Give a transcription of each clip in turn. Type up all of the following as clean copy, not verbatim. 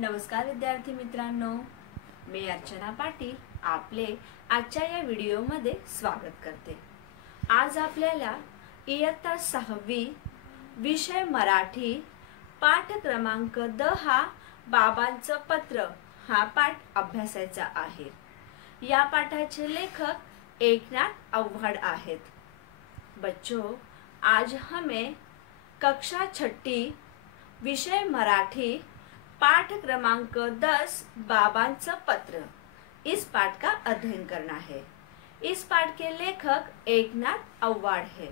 नमस्कार विद्यार्थी मित्रांनो, मी अर्चना पाटील आपले आजच्या या व्हिडिओमध्ये स्वागत करते। आज आपल्याला इयत्ता 6वी विषय मराठी पाठ क्रमांक 10 बाबांचं पत्र हा पाठ अभ्यासायचा आहे। या पाठाचे लेखक एकनाथ आव्हाड आहेत। बच्चों, आज हमें कक्षा 6 विषय मराठी पाठ क्रमांक 10 बाबांचं पत्र इस पाठ का अध्ययन करना है। इस पाठ के लेखक एकनाथ आव्हाड है।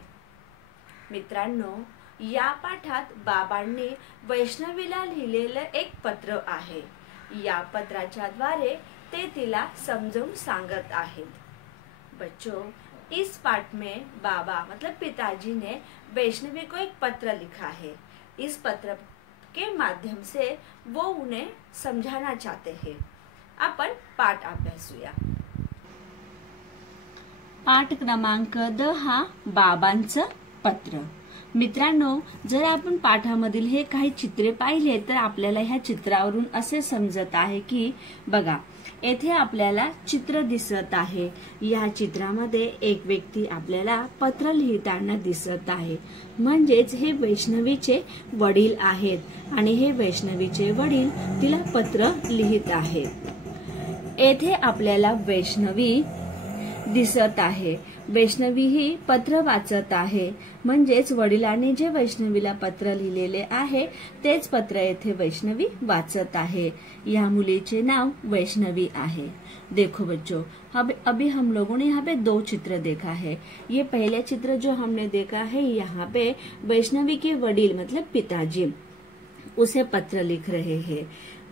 मित्रांनो, या पाठात बाबांनी वैष्णवीला लिहिलेलं एक पत्र आहे। या पत्राच्या द्वारे ते तिला समजावून सांगत आहेत। बच्चों, इस पाठ में बाबा मतलब पिताजी ने वैष्णवी को एक पत्र लिखा है। इस पत्र के माध्यम से वो उन्हें समझाना चाहते हैं। अपन पाठ अभ्यासूया। पाठ क्रमांक 10 बाबांचं पत्र। मित्रांनो, जर आपण पाठामधील हे काही चित्रे पाहिले तर आपल्याला ह्या चित्रावरून असे समजत आहे की बघा, येथे आपल्याला चित्र दिसत आहे। या चित्रामध्ये एक व्यक्ती आपल्याला पत्र लिहिताना दिसत आहे, म्हणजेच हे वैष्णवीचे वडील आहेत आणि हे वैष्णवीचे वडील तिला पत्र लिहित आहेत। येथे आपल्याला वैष्णवी दिसत आहे। वैष्णवी ही पत्र वाचत आहे, म्हणजेच वडिलांनी जे वैष्णवीला पत्र लिहिलेले आहे तेच पत्र येथे वैष्णवी वाचत आहे। या मुलीचे नाव वैष्णवी आहे। देखो बच्चों, अभी हम लोगों ने यहाँ पे 2 चित्र देखा है। ये पहले चित्र जो हमने देखा है, यहाँ पे वैष्णवी के वडील मतलब पिताजी उसे पत्र लिख रहे हैं।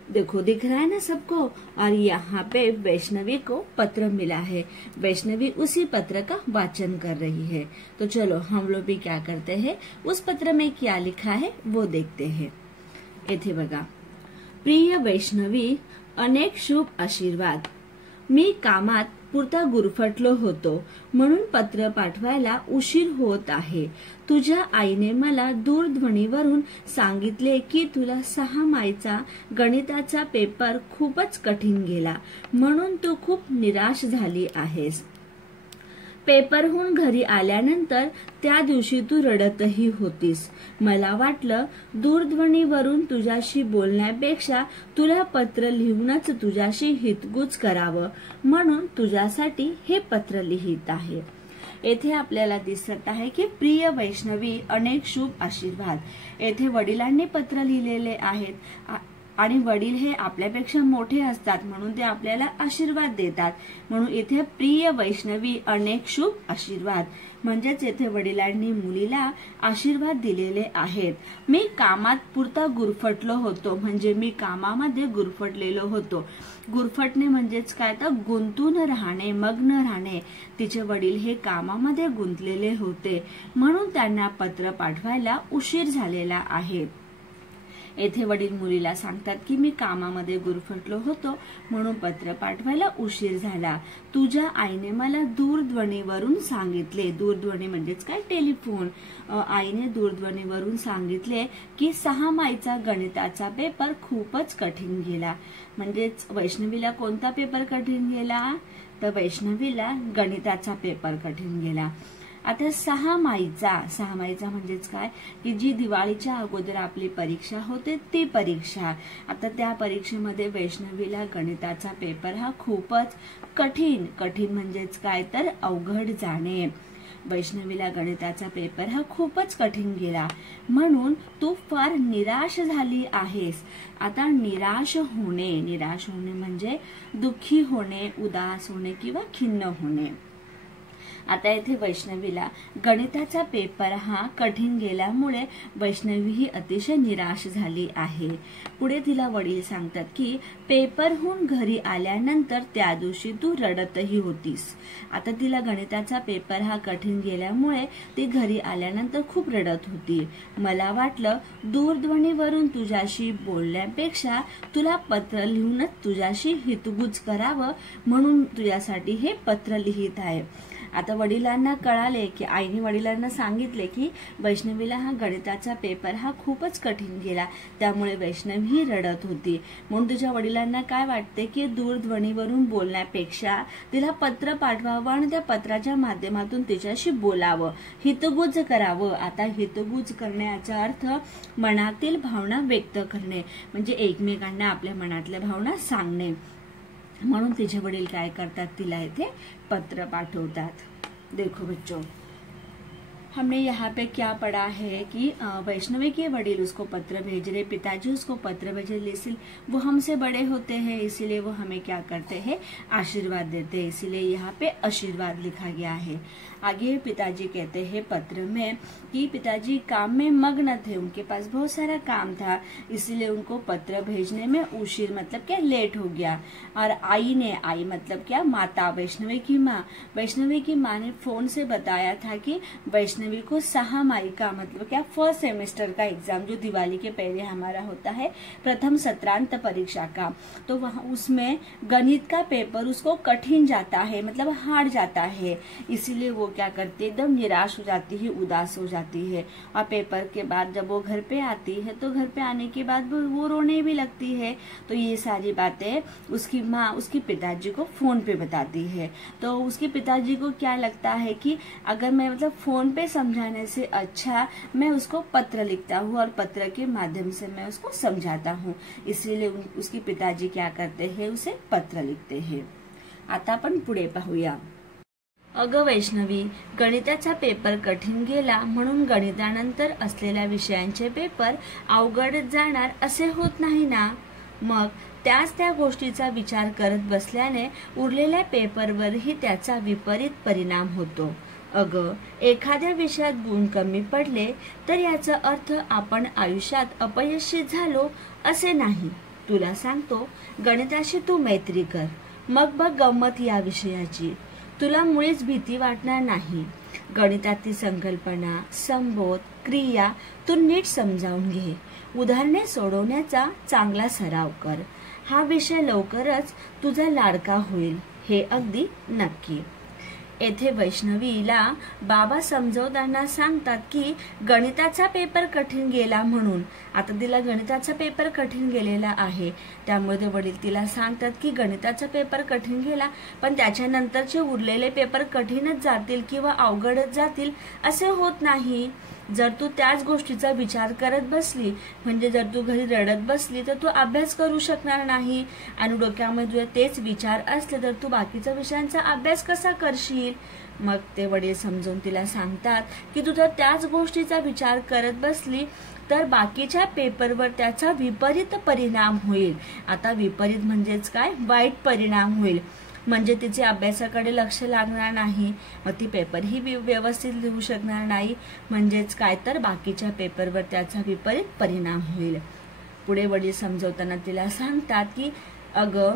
देखो, दिख रहा है ना सबको। और यहाँ पे वैष्णवी को पत्र मिला है। वैष्णवी उसी पत्र का वाचन कर रही है। तो चलो हम लोग भी क्या करते हैं, उस पत्र में क्या लिखा है वो देखते हैं। येथे बघा, प्रिय वैष्णवी, अनेक शुभ आशीर्वाद। मी कामात पुरता गुरफटलो होतो, म्हणून पत्र पाठवायला उशीर होत आहे। तुझ्या आईने मला दूरध्वनीवरून सांगितले की तुला 6 मायचा गणिताचा पेपर खूपच कठीण गेला, म्हणून तू खूप निराश झाली आहेस। पेपरहून घरी आल्यानंतर त्या दिवशी तू रडतही होतीस। मला वाटलं दूरध्वनीवरून तुझ्याशी बोलण्यापेक्षा तुला पत्र लिहूनच तुझ्याशी हितगुज करावं, म्हणून तुझ्यासाठी हे पत्र लिहित आहे। येथे आपल्याला दिसत आहे की प्रिय वैष्णवी, अनेक शुभ आशीर्वाद। येथे वडिलांनी पत्र लिहिलेले आहेत आणि वडील हे आपल्यापेक्षा मोठे असतात, म्हणून ते आपल्याला आशीर्वाद देतात। म्हणून इथे प्रिय वैष्णवी, अनेक शुभ आशीर्वाद, म्हणजेच येथे वडिलांनी मुलीला आशीर्वाद दिलेले आहेत। मी कामात पुरता गुरफटलो होतो, म्हणजे मी कामामध्ये गुरफटलेलो होतो। गुरफटणे म्हणजेच काय तर गुंतून राहणे, मग्न राहणे। तिचे वडील हे कामामध्ये गुंतलेले होते, म्हणून त्यांना पत्र पाठवायला उशीर झालेला आहे। येथे वडील मुलीला सांगतात की मी कामामध्ये गुरफटलो होतो, म्हणून पत्र पाठवायला उशीर झाला। तुझ्या आईने मला दूरध्वनीवरून सांगितले। दूरध्वनी म्हणजेच काय, टेलिफोन। आईने दूरध्वनीवरून सांगितले की 6 मायचा गणिताचा पेपर खूपच कठीण गेला। म्हणजेच वैष्णवीला कोणता पेपर कठीण गेला, तर वैष्णवीला गणिताचा पेपर कठीण गेला। आता 6 मायचा म्हणजेच काय, की जी दिवाळीच्या अगोदर आपली परीक्षा होते ती परीक्षा। आता त्या परीक्षेमध्ये वैष्णवीला गणिताचा पेपर हा खूपच कठीण म्हणजेच काय तर अवघड जाणे। वैष्णवीला गणिताचा पेपर हा खूपच कठीण गेला, म्हणून तू फार निराश झाली आहेस। आता निराश होणे म्हणजे दुःखी होणे, उदास होणे किंवा खिन्न होणे। आता येथे वैष्णवीला गणिताचा पेपर हा कठीण गेल्यामुळे वैष्णवी ही अतिशय निराश झाली आहे। पुढे तिला वडील सांगतात की पेपरहून घरी आल्यानंतर त्या दिवशी तू रडतही होतीस। आता तिला गणिताचा पेपर हा कठीण गेल्यामुळे ती घरी आल्यानंतर खूप रडत होती। मला वाटलं दूरध्वनीवरून तुझ्याशी बोलण्यापेक्षा तुला पत्र लिहूनच तुझ्याशी हितगुज करावं, म्हणून तुझ्यासाठी हे पत्र लिहित आहे। आता वडिलांना कळाले की आईने वडिलांना सांगितले की वैष्णवीला हा गणिताचा पेपर हा खूपच कठीण गेला, त्यामुळे वैष्णवी ही रडत होती. म्हणून तुझ्या वडिलांना काय वाटते की दूरध्वनीवरून बोलण्यापेक्षा तिला पत्र पाठवावं आणि त्या पत्राच्या माध्यमातून तिच्याशी बोलावं, हितगुज करावं. आता हितगुज करण्याचा अर्थ मनातील भावना व्यक्त करणे, म्हणजे एकमेकांना आपल्या मनातल्या भावना सांगणे. म्हणून तिचे वडील काय करतात, तिला इथे पत्र पाठवतात. देखो बच्चों, हमने यहाँ पे क्या पढ़ा है कि वैष्णवी के वडील उसको पत्र भेज रहे, पिताजी उसको पत्र भेज रहे, इसलिए वो हमसे बड़े होते हैं, इसीलिए वो हमें क्या करते हैं, आशीर्वाद देते हैं, इसीलिए यहाँ पे आशीर्वाद लिखा गया है. आगे पिताजी कहते हैं पत्र में कि पिताजी काम में मग्न थे, उनके पास बहुत सारा काम था, इसीलिए उनको पत्र भेजने में उशीर मतलब क्या लेट हो गया. और आई मतलब क्या, माता, वैष्णवी की माँ. वैष्णवी की माँ ने फोन से बताया था कि वैष्णवी को 6 मई का मतलब क्या, फर्स्ट सेमेस्टर का एग्जाम जो दिवाली के पहले हमारा होता है, प्रथम सत्रांत परीक्षा का, तो वहाँ उसमें गणित का पेपर उसको कठिन जाता है, मतलब हार्ड जाता है, इसीलिए वो क्या करती है, एकदम निराश हो जाती है, उदास हो जाती है. और पेपर के बाद जब वो घर पे आती है तो घर पे आने के बाद वो रोने भी लगती है. तो ये सारी बातें उसकी माँ उसके पिताजी को फोन पे बताती है. तो उसके पिताजी को क्या लगता है कि अगर मैं मतलब फोन पे समझाने से अच्छा मैं उसको पत्र लिखता हूँ और पत्र के माध्यम से मैं उसको समझाता हूँ, इसीलिए उसके पिताजी क्या करते हैं, उसे पत्र लिखते हैं. आता आपण पुढे पाहूया. अगं वैष्णवी, गणिताचा पेपर कठीण गेला म्हणून गणितानंतर असलेल्या विषयांचे पेपर अवघडत जाणार असे होत नाही ना. मग त्या गोष्टीचा विचार करत बसल्याने उरलेल्या पेपरवरही त्याचा विपरीत परिणाम होतो. अगं, एखाद्या विषयात गुण कमी पडले तर याचा अर्थ आपण आयुष्यात अपयशी झालो असे नाही. तुला सांगतो, गणिताशी तू मैत्री कर, मग बघ गंमत या विषयाची. तुला मुळीच भीती वाटणार नाही. गणितातील संकल्पना, संबोध, क्रिया तू नीट समजावून घे. उदाहरणे सोडवण्याचा चांगला सराव कर. हा विषय लवकरच तुझा लाडका होईल, हे अगदी नक्की. येथे वैष्णवीला बाबा समजवताना सांगतात की गणिताचा पेपर कठीण गेला म्हणून. आता तिला गणिताचा पेपर कठीण गेलेला आहे, त्यामुळे ते वडील तिला सांगतात की गणिताचा पेपर कठीण गेला, पण त्याच्यानंतरचे उरलेले पेपर कठीणच जातील किंवा अवघडच जातील असे होत नाही. जर तू त्याच गोष्टीचा विचार करत बसली, म्हणजे जर तू घरी रडत बसली तर तू अभ्यास करू शकणार नाही, आणि डोक्यामध्ये तेच विचार असले तर तू बाकीच्या विषयांचा अभ्यास कसा करशील. मग ते वडील समजून तिला सांगतात की तू जर त्याच गोष्टीचा विचार करत बसली तर बाकीच्या पेपरवर त्याचा विपरीत परिणाम होईल. आता विपरीत म्हणजेच काय, वाईट परिणाम होईल, म्हणजे तिचे अभ्यासाकडे लक्ष लागणार नाही, मग ती पेपरही व्यवस्थित लिहू शकणार नाही, म्हणजेच काय तर बाकीच्या पेपरवर त्याचा विपरीत परिणाम होईल. पुढे वडील समजवताना तिला सांगतात की अगं,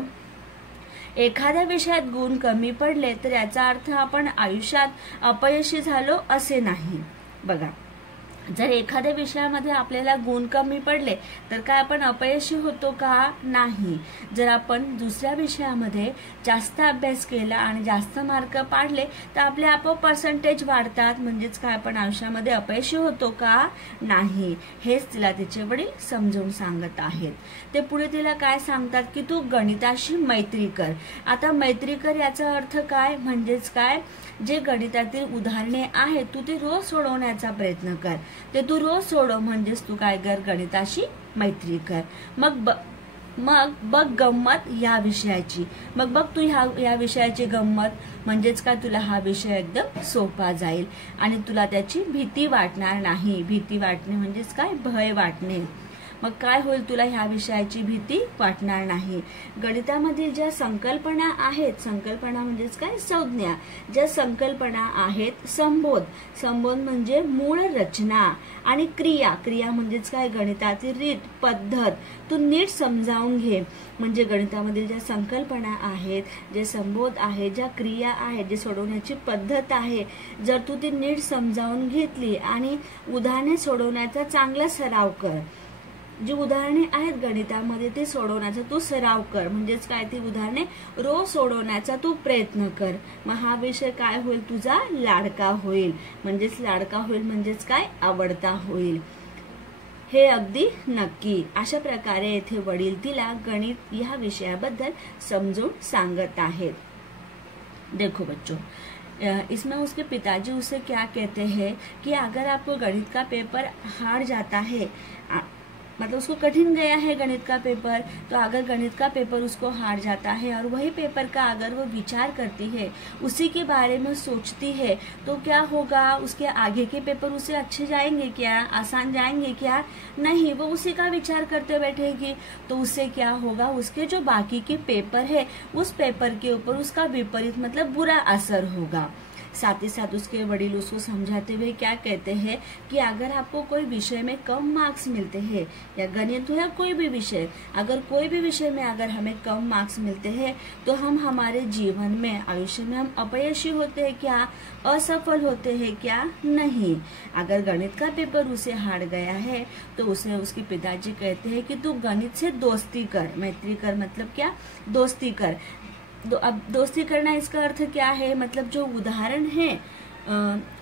एखाद्या विषयात गुण कमी पडले तर याचा अर्थ आपण आयुष्यात अपयशी झालो असे नाही. बघा, जर एखाद्या विषयामध्ये आपल्याला गुण कमी पडले तर काय आपण अपयशी होतो का, नाही. जर आपण दुसऱ्या विषयामध्ये जास्त अभ्यास केला आणि जास्त मार्क पाडले तर आपले आपोआप पर्सेंटेज वाढतात, म्हणजेच काय आपण आयुष्यामध्ये अपयशी होतो का, नाही. हेच तिला तिचे वडील समजावून सांगत आहेत. ते पुढे तिला काय सांगतात की तू गणिताशी मैत्री कर. आता मैत्री कर याचा अर्थ काय, म्हणजेच काय, जे गणितातील उदाहरणे आहेत तू ती रोज सोडवण्याचा प्रयत्न कर. ते तू रोज सोडव, म्हणजेच तू काय कर, गणिताशी मैत्री कर. मग बघ गंमत या विषयाची. मग बघ तू या विषयाची गंमत, म्हणजेच काय, तुला हा विषय एकदम सोपा जाईल आणि तुला त्याची भीती वाटणार नाही. भीती वाटणे म्हणजेच काय, भय वाटणे. मग काय होईल, तुला ह्या विषयाची भीती वाटणार नाही. गणितामधील ज्या संकल्पना आहेत, संकल्पना म्हणजेच काय, संज्ञा, ज्या संकल्पना आहेत, संबोध म्हणजे मूळ रचना, आणि क्रिया म्हणजेच काय, गणितातील रीत, पद्धत तू नीट समजावून घे. म्हणजे गणितामधील ज्या संकल्पना आहेत, जे संबोध आहेत, ज्या क्रिया आहेत, जे सोडवण्याची पद्धत आहे, जर तू ती नीट समजावून घेतली आणि उदाहरणे सोडवण्याचा चांगला सराव कर, जी उदाहरणे आहेत गणितामध्ये ते सोडवण्याचा तू सराव कर, म्हणजेच काय, ती उदाहरणे रोज सोडवण्याचा तू प्रयत्न कर. मग हा विषय काय होईल, तुझा लाडका होईल. म्हणजेच लाडका होईल म्हणजेच काय, आवडता होईल. हे अगदी नक्की. अशा प्रकारे येथे वडील तिला गणित या विषयाबद्दल समजून सांगत आहेत. देखो बच्चों, इसमें उसके पिताजी उसे क्या कहते हैं कि अगर आपको गणित का पेपर हार्ड जाता है, मतलब उसको कठिन गया है गणित का पेपर, तो अगर गणित का पेपर उसको हार जाता है और वही पेपर का अगर वो विचार करती है, उसी के बारे में सोचती है, तो क्या होगा, उसके आगे के पेपर उसे अच्छे जाएंगे क्या, आसान जाएंगे क्या, नहीं, वो उसी का विचार करते बैठेगी. तो उससे क्या होगा, उसके जो बाकी के पेपर है उस पेपर के ऊपर उसका विपरीत मतलब बुरा असर होगा. साथ ही साथ उसके वडील उसको समझाते हुए क्या कहते हैं कि अगर आपको कोई विषय में कम मार्क्स मिलते हैं, या गणित हो या कोई भी विषय, अगर कोई भी विषय में अगर हमें कम मार्क्स मिलते हैं तो हम हमारे जीवन में, आयुष्य में हम अपयशी होते हैं क्या, असफल होते हैं क्या, नहीं. अगर गणित का पेपर उसे हार गया है तो उसे उसके पिताजी कहते हैं कि तू गणित से दोस्ती कर. मैत्री कर मतलब क्या, दोस्ती कर. अब दोस्ती करना इसका अर्थ क्या है, मतलब जो उदाहरण है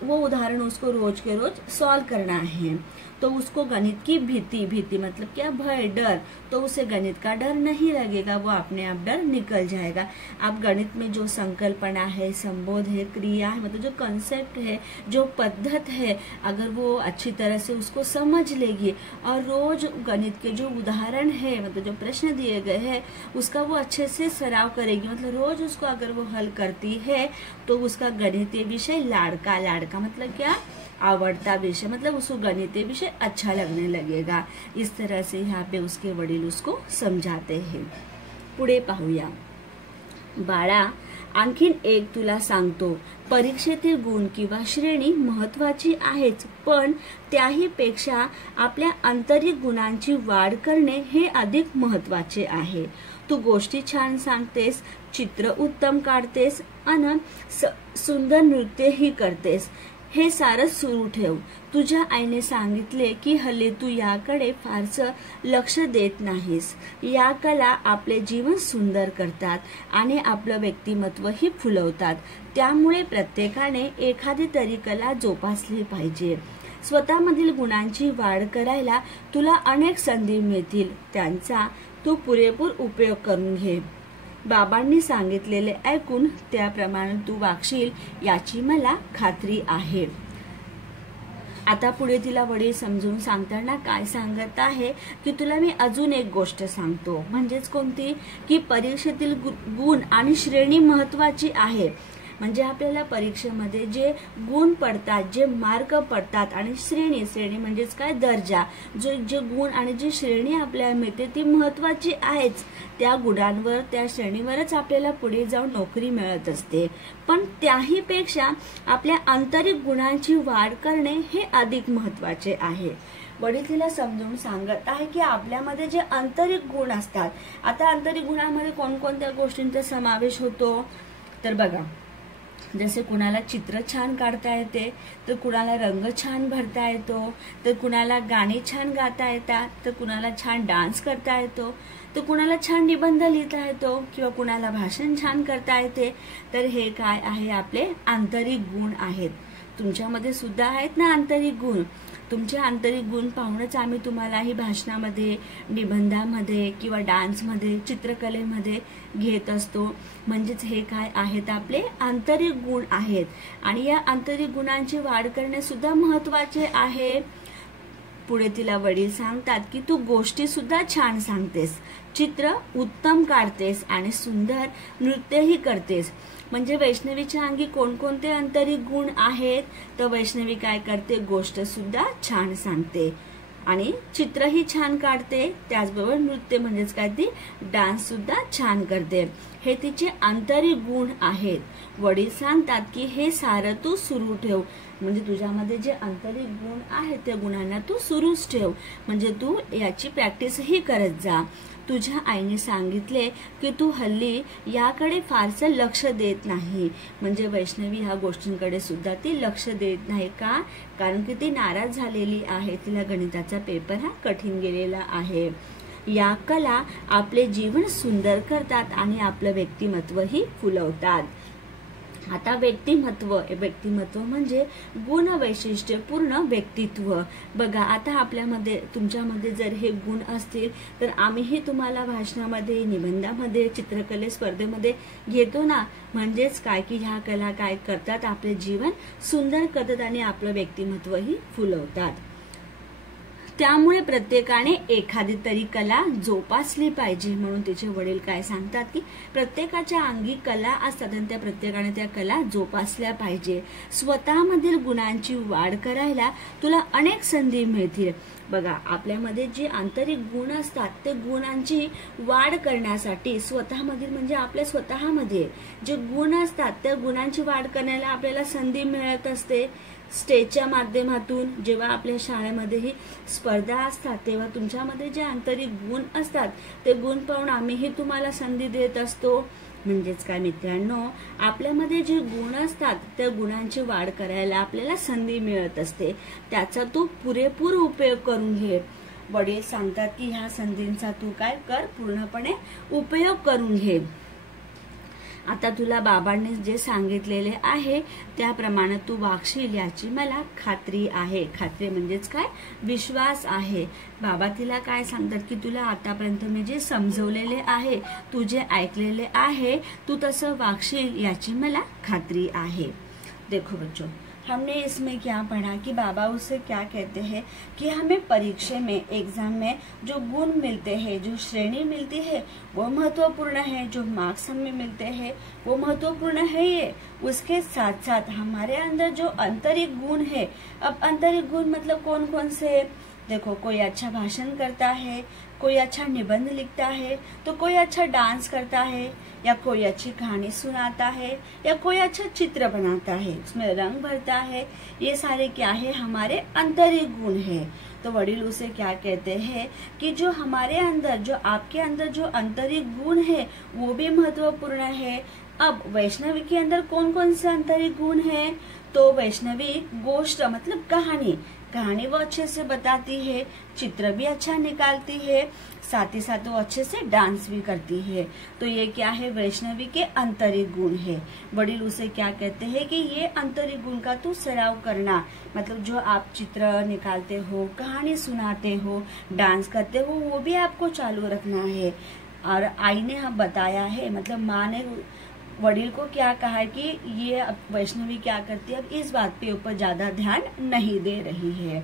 वो उदाहरण उसको रोज के रोज सॉल्व करना है. तो उसको गणित की भीति मतलब क्या, भय, डर, तो उसे गणित का डर नहीं लगेगा, वो अपने आप डर निकल जाएगा. अब गणित में जो संकल्पना है, संबोध है, क्रिया है, मतलब जो कंसेप्ट है, जो पद्धत है, अगर वो अच्छी तरह से उसको समझ लेगी और रोज गणित के जो उदाहरण है, मतलब जो प्रश्न दिए गए हैं उसका वो अच्छे से सराव करेगी, मतलब रोज उसको अगर वो हल करती है तो उसका गणितीय विषय लाड़का मतलब क्या, आवड़ता विषय, मतलब उसको गणितीय विषय अच्छा लगने लगेगा. इस तरह से यहाँ पे उसके वडील उसको समझाते हैं. पुढे पाहूया. बाळा, आणखीन एक तुला सांगतो, परीक्षेतील गुण किंवा श्रेणी महत्वाची आहेच, पण त्याही पेक्षा आपल्या आंतरिक गुणांची वाढ करणे हे अधिक महत्वाचे आहे. तू गोष्टी छान सांगतेस, चित्र उत्तम काढतेस आणि सुंदर नृत्यही करतेस. हे सारं सुरू ठेव. तुझ्या आईने सांगितले की हल्ली तू याकडे फारसं लक्ष देत नाहीस. या कला आपले जीवन सुंदर करतात आणि आपलं व्यक्तिमत्वही फुलवतात. त्यामुळे प्रत्येकाने एखादी तरी कला जोपासली पाहिजे. स्वतःमधील गुणांची वाढ करायला तुला अनेक संधी मिळतील, त्यांचा तू पुरेपूर उपयोग करून घे. बाबांनी सांगितलेले ऐकून त्याप्रमाणे तू वागशील याची मला खात्री आहे. आता पुढे तिला वडील समजून सांगताना काय सांगत आहे की तुला मी अजून एक गोष्ट सांगतो, म्हणजेच कोणती, की परीक्षेतील गुण आणि श्रेणी महत्वाची आहे. म्हणजे आपल्याला परीक्षेमध्ये जे गुण पडतात, जे मार्क पडतात, आणि श्रेणी म्हणजेच काय, दर्जा, जे गुण आणि जी श्रेणी आपल्याला मिळते ती महत्वाची आहेच. त्या गुणांवर, त्या श्रेणीवरच आपल्याला पुढे जाऊन नोकरी मिळत असते. पण त्याही पेक्षा आपल्या आंतरिक गुणांची वाढ करणे हे अधिक महत्वाचे आहे. वडील तिला समजून सांगत आहे की आपल्यामध्ये जे आंतरिक गुण असतात, आता आंतरिक गुणांमध्ये कोणकोणत्या गोष्टींचा समावेश होतो, तर बघा, जसे कुणाला चित्र छान काढता येते, तर कुणाला रंग छान भरता येतो, तर कुणाला गाणी छान गाता येतात, तर कुणाला छान डान्स करता येतो, तर कुणाला छान निबंध लिहिता येतो, किंवा कुणाला भाषण छान करता येते. तर हे काय आहे, आपले आंतरिक गुण आहेत. तुमच्यामध्ये सुद्धा आहेत ना आंतरिक गुण. तुमचे आंतरिक गुण पाहूनच आम्ही तुम्हालाही भाषणामध्ये, निबंधामध्ये किंवा डान्समध्ये, चित्रकलेमध्ये घेत असतो. म्हणजेच हे काय आहेत, आपले आंतरिक गुण आहेत. आणि या आंतरिक गुणांची वाढ करणे सुद्धा महत्वाचे आहे. पुढे तिला वडील सांगतात की तू गोष्टी सुद्धा छान सांगतेस, चित्र उत्तम काढतेस आणि सुंदर नृत्यही करतेस. म्हणजे वैष्णवीच्या अंगी कोणकोणते आंतरिक गुण आहेत, तर वैष्णवी काय करते, गोष्ट सुद्धा छान सांगते आणि चित्रही छान काढते, त्याचबरोबर नृत्य म्हणजेच काय, ती डान्स सुद्धा छान करते. हे तिचे आंतरिक गुण आहेत. वडील सांगतात की हे सारं तू सुरू ठेव. म्हणजे तुझ्यामध्ये जे आंतरिक गुण आहेत त्या गुणांना तू सुरूच ठेव, म्हणजे तू याची प्रॅक्टिसही करत जा. तुझ्या आईने सांगितले की तू हल्ली याकडे फारसं लक्ष देत नाही, म्हणजे वैष्णवी ह्या गोष्टींकडे सुद्धा ती लक्ष देत नाही. का? कारण की ती नाराज झालेली आहे, तिला गणिताचा पेपर हा कठीण गेलेला आहे. या कला आपले जीवन सुंदर करतात आणि आपलं व्यक्तिमत्वही फुलवतात. आता व्यक्तिमत्व म्हणजे गुण वैशिष्ट्यपूर्ण व्यक्तित्व. बघा, आता आपल्यामध्ये तुमच्यामध्ये जर हे गुण असतील तर आम्हीही तुम्हाला भाषणामध्ये, निबंधामध्ये, चित्रकले स्पर्धेमध्ये घेतो ना. म्हणजेच काय की ह्या कला काय करतात, आपले जीवन सुंदर करतात आणि आपलं व्यक्तिमत्वही फुलवतात. त्यामुळे प्रत्येकाने एखादी तरी कला जोपासली पाहिजे. म्हणून तिचे वडील काय सांगतात की प्रत्येकाच्या अंगी कला असतात आणि त्या प्रत्येकाने त्या कला जोपासल्या पाहिजे. स्वतःमधील गुणांची वाढ करायला तुला अनेक संधी मिळतील. बघा, आपल्यामध्ये जे आंतरिक गुण असतात ते गुणांची वाढ करण्यासाठी स्वतःमधील म्हणजे आपल्या स्वतःमध्ये जे गुण असतात त्या गुणांची वाढ करण्याला आपल्याला संधी मिळत असते. स्टेजच्या माध्यमातून जेव्हा आपल्या शाळेमध्येही स्पर्धा असतात तेव्हा तुमच्यामध्ये जे आंतरिक गुण असतात ते गुण पाहून आम्हीही तुम्हाला संधी देत असतो. म्हणजेच काय मित्रांनो, आपल्यामध्ये जे गुण असतात त्या गुणांची वाढ करायला आपल्याला संधी मिळत असते. त्याचा तू पुरेपूर उपयोग करून घे. वडील सांगतात की ह्या संधींचा तू काय कर, पूर्णपणे उपयोग करून घे. आता तुला बाबांनी जे सांगितलेले आहे त्याप्रमाणे तू वागशील याची मला खात्री आहे. खात्री म्हणजेच काय, विश्वास आहे. बाबा तिला काय सांगतात की तुला आतापर्यंत मी जे समजवलेले आहे, तू जे ऐकलेले आहे, तू तसं वागशील याची मला खात्री आहे. देखो बच्चों, हमने इसमें क्या पढ़ा कि बाबा उससे क्या कहते हैं कि हमें परीक्षा में, एग्जाम में जो गुण मिलते हैं, जो श्रेणी मिलती है वो महत्वपूर्ण है, जो मार्क्स हमें मिलते हैं वो महत्वपूर्ण है ये। उसके साथ साथ हमारे अंदर जो आंतरिक गुण है, अब आंतरिक गुण मतलब कौन कौन से, देखो कोई अच्छा भाषण करता है, कोई अच्छा निबंध लिखता है, तो कोई अच्छा डांस करता है, या कोई अच्छी कहानी सुनाता है, या कोई अच्छा चित्र बनाता है, उसमें रंग भरता है। ये सारे क्या है, हमारे आंतरिक गुण है। तो वडील उसे क्या कहते हैं कि जो हमारे अंदर, जो आपके अंदर जो आंतरिक गुण है वो भी महत्वपूर्ण है। अब वैष्णवी के अंदर कौन कौन से आंतरिक गुण है, तो वैष्णवी गोष्ट मतलब कहानी वो अच्छे से बताती है, चित्र भी अच्छा निकालती है, साथ ही साथ वो अच्छे से डांस भी करती है। तो ये क्या है, वैष्णवी के आंतरिक गुण है। वडील उसे क्या कहते हैं कि ये आंतरिक गुण का तू सराव करना, मतलब जो आप चित्र निकालते हो, कहानी सुनाते हो, डांस करते हो, वो भी आपको चालू रखना है। और आई ने हम बताया है, मतलब माँ ने वडील को क्या कहा है कि ये वैष्णवी क्या करती है, अब इस बात पे ऊपर ज्यादा ध्यान नहीं दे रही है।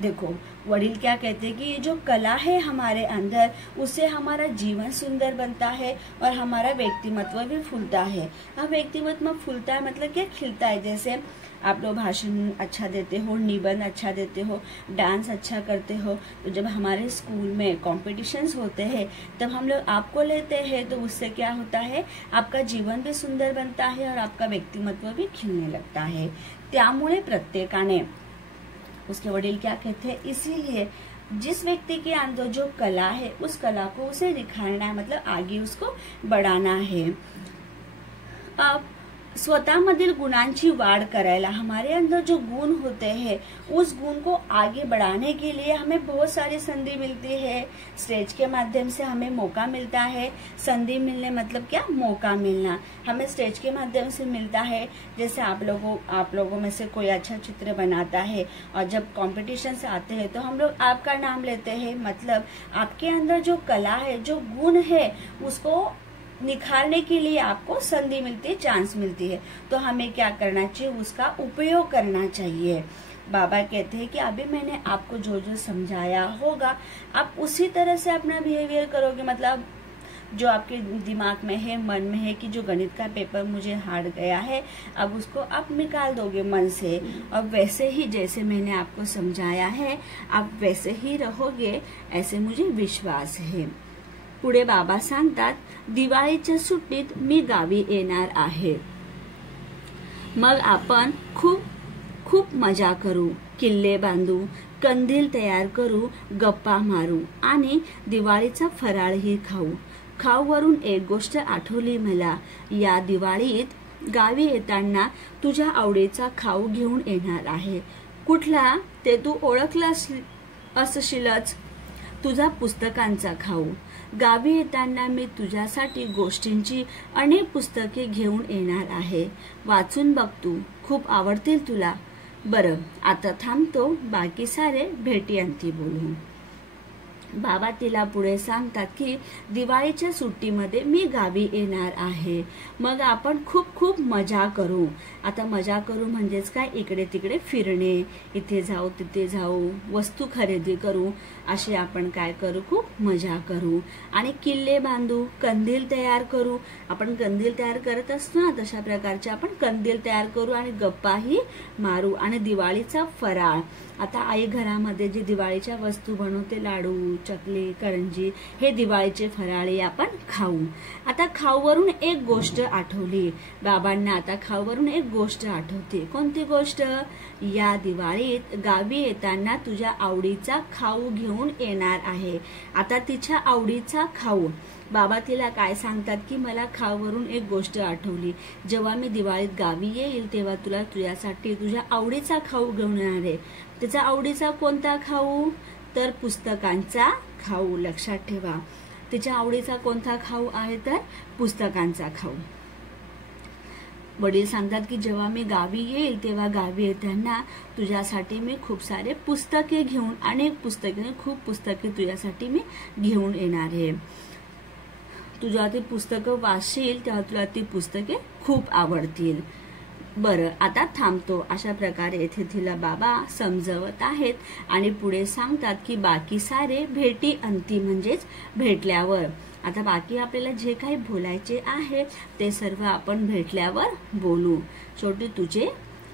देखो वडील क्या कहते हैं कि ये जो कला है हमारे अंदर, उससे हमारा जीवन सुंदर बनता है और हमारा व्यक्तिमत्व भी फूलता है। अब व्यक्तिमत्व फूलता है मतलब क्या, खिलता है। जैसे आप लोग भाषण अच्छा देते हो, निबंध अच्छा देते हो, डांस अच्छा करते हो, तो जब हमारे स्कूल में कॉम्पिटिशन्स होते हैं तब हम लोग आपको लेते हैं, तो उससे क्या होता है, आपका जीवन भी सुंदर बनता है और आपका व्यक्तिमत्व भी खिलने लगता है। त्यामुळे प्रत्येकाने, उसके वडील क्या कहते हैं, इसीलिए जिस व्यक्ति के अंदर जो कला है उस कला को उसे निखारना है, मतलब आगे उसको बढ़ाना है। अब स्वतःमधील गुणांची वाढ करायला, हमारे अंदर जो गुण होते हैं उस गुण को आगे बढ़ाने के लिए हमें बहुत सारी संधि मिलती है। स्टेज के माध्यम से हमें मौका मिलता है। संधि मिलने मतलब क्या, मौका मिलना। हमें स्टेज के माध्यम से मिलता है, जैसे आप लोगों में से कोई अच्छा चित्र बनाता है और जब कॉम्पिटिशन से आते हैं तो हम लोग आपका नाम लेते हैं, मतलब आपके अंदर जो कला है, जो गुण है, उसको निखारने के लिए आपको संधि मिलती है, चांस मिलती है। तो हमें क्या करना चाहिए, उसका उपयोग करना चाहिए। बाबा कहते हैं कि अभी मैंने आपको जो जो समझाया होगा आप उसी तरह से अपना बिहेवियर करोगे, मतलब जो आपके दिमाग में है, मन में है कि जो गणित का पेपर मुझे हार्ड गया है, अब उसको आप निकाल दोगे मन से, और वैसे ही जैसे मैंने आपको समझाया है आप वैसे ही रहोगे, ऐसे मुझे विश्वास है। पुढे बाबा सांगतात, दिवाळीच्या सुट्टीत मी गावी येणार आहे, मग आपण खूप मजा करू, किल्ले बांधू, कंदील तयार करू, गप्पा मारू आणि दिवाळीचा फराळही खाऊ. खाऊवरून एक गोष्ट आठवली मला, या दिवाळीत गावी येताना तुझ्या आवडीचा खाऊ घेऊन येणार आहे. कुठला ते तू ओळखला असशीलच, तुझा पुस्तकांचा खाऊ. गावी येताना मी तुझ्यासाठी गोष्टींची अनेक पुस्तके घेऊन येणार आहे. वाचून बघ तू, खूप आवडतील तुला. बरं, आता थांबतो, बाकी सारे भेटीअंती बोलू. बाबा तिला पुढे सांगतात की दिवाळीच्या सुट्टीमध्ये मी गावी येणार आहे, मग आपण खूप खूप मजा करू. आता मजा करू म्हणजेच काय, इकडे तिकडे फिरणे, इथे जाऊ तिथे जाऊ, वस्तू खरेदी करू, असे आपण काय करू, खूप मजा करू. आणि किल्ले बांधू, कंदील तयार करू. आपण कंदील तयार करत असतो ना, तशा प्रकारचे आपण कंदील तयार करू आणि गप्पाही मारू. आणि दिवाळीचा फराळ, आता आई घरामध्ये जे दिवाळीच्या वस्तू बनवते, लाडू, चकली, करंजी, हे दिवाळीचे फराळी आपण खाऊ. आता खाऊवरून एक गोष्ट आठवली बाबांना. आता खाऊवरून एक गोष्ट आठवते. कोणती गोष्ट? या दिवाळीत गावी येताना तुझ्या आवडीचा खाऊ घेऊन येणार आहे. आता तिच्या आवडीचा खाऊ, बाबा तिला काय सांगतात की मला खाऊवरून एक गोष्ट आठवली. जेव्हा मी दिवाळीत गावी येईल तेव्हा तुला तुझ्यासाठी तुझ्या आवडीचा खाऊ घेऊन येणार आहे. त्याचा आवडीचा कोणता खाऊ? तर पुस्तकांचा खाऊ. लक्षात ठेवा, तिच्या आवडीचा कोणता खाऊ आहे? तर पुस्तकांचा खाऊ. वडील सांगतात की जेव्हा मी गावी येईल तेव्हा गावी येताना तुझ्यासाठी मी खूप सारे पुस्तके घेऊन, अनेक पुस्तके, खूप पुस्तके तुझ्यासाठी मी घेऊन येणार आहे. तुझ्या ती पुस्तकं वाचशील तेव्हा तुला ती पुस्तके खूप आवडतील. बरं, आता थांबतो. अशा प्रकारे येथे तिला बाबा समजवत आहेत आणि पुढे सांगतात की बाकी सारे भेटी अंती म्हणजेच भेटल्यावर. आता बाकी आपल्याला जे काही बोलायचे आहे ते सर्व आपण भेटल्यावर बोलू. छोटे तुझे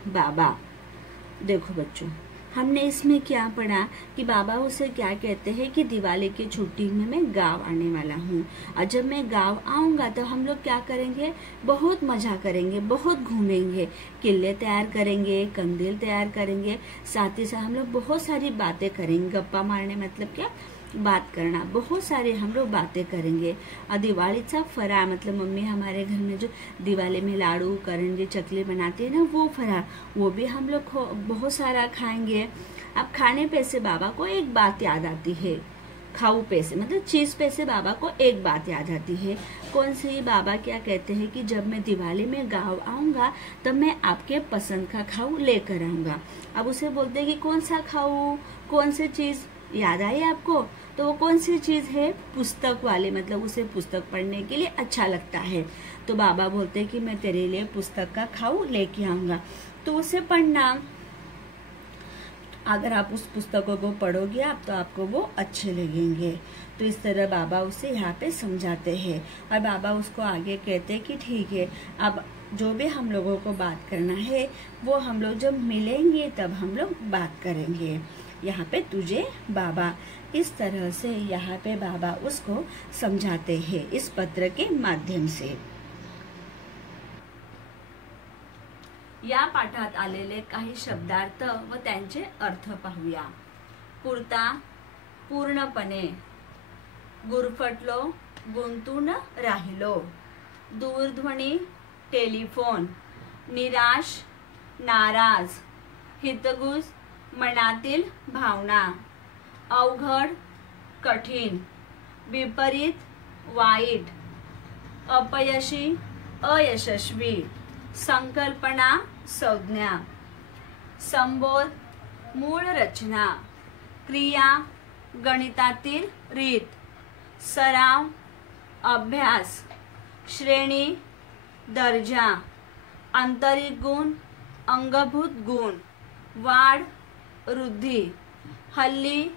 बाबा. देखो बच्चों, हमने इसमें क्या पढ़ा कि बाबा उसे क्या कहते हैं कि दिवाली की छुट्टी में मैं गांव आने वाला हूँ, और जब मैं गांव आऊँगा तो हम लोग क्या करेंगे, बहुत मजा करेंगे, बहुत घूमेंगे, किले तैयार करेंगे, कंदील तैयार करेंगे, साथ ही साथ हम लोग बहुत सारी बातें करेंगे. गप्पा मारने मतलब क्या, बात करना. बहुत सारे हम लोग बातें करेंगे. और दिवालीचा फराळ मतलब मम्मी हमारे घर में जो दिवाली में लाडू, करंजी, चकली बनाती है ना, वो फराळ, वो भी हम लोग बहुत सारा खाएंगे. अब खाने पे से बाबा को एक बात याद आती है, खाऊ पे से मतलब चीज पे से बाबा को एक बात याद आती है. कौन सी? बाबा क्या कहते हैं कि जब मैं दिवाली में गांव आऊंगा तब मैं आपके पसंद का खाऊ लेकर आऊंगा. अब उसे बोलते हैं कि कौन सा खाऊ, कौन सी चीज याद आई आपको? तो वो कौन सी चीज है? पुस्तक वाले, मतलब उसे पुस्तक पढ़ने के लिए अच्छा लगता है. तो बाबा बोलते हैं कि मैं तेरे लिए पुस्तक का खाऊ लेके आऊंगा, तो उसे पढ़ना. अगर आप उस पुस्तकों को पढ़ोगे आप तो आपको वो अच्छे लगेंगे. तो इस तरह बाबा उसे यहाँ पे समझाते हैं और बाबा उसको आगे कहते हैं कि ठीक है, अब जो भी हम लोगों को बात करना है वो हम लोग जब मिलेंगे तब हम लोग बात करेंगे. यहाँ पे तुझे बाबा, इस तरह से यहाँ पे बाबा उसको समझाते हैं इस पत्र के माध्यम से. या पाठात आलेले काही शब्दार्थ व त्यांचे अर्थ पाहूया. पुरता, पूर्णपणे. गुरफटलो, गुंतून राहिलो. दूरध्वनी, टेलिफोन. निराश, नाराज. हितगुज, मनातील भावना. अवघड, कठीण. विपरीत, वाईट. अपयशी, अयशस्वी. संकल्पना, संज्ञा. संबोध, मूळ रचना. क्रिया, गणितातील रीत. सराव, अभ्यास. श्रेणी, दर्जा. आंतरिक गुण, अंगभूत गुण. वाढ, वृद्धी. हल्ली,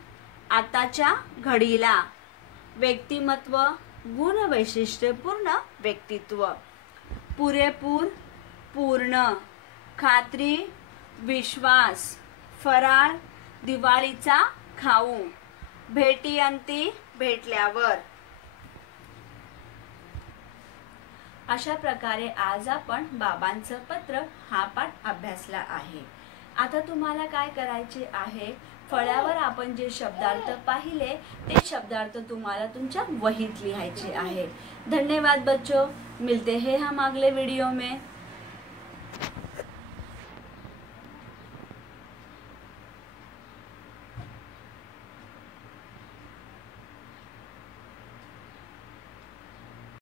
आताच्या घडीला. व्यक्तिमत्व, गुण वैशिष्ट्यपूर्ण व्यक्तित्व. पुरेपूर, पूर्ण. खात्री, विश्वास. फराळ, दिवाळीचा खाऊ. भेटीअंती, भेटल्यावर. अशा प्रकारे आज आपण बाबांचं पत्र हा पाठ अभ्यासला आहे. आता तुम्हाला काय करायचे आहे, फळ्यावर आपण जे शब्दार्थ पाहिले ते शब्दार्थ तुम्हाला तुमच्या वहीत लिहायचे आहे। धन्यवाद बच्चों, मिलते हैं हम अगले वीडियो में।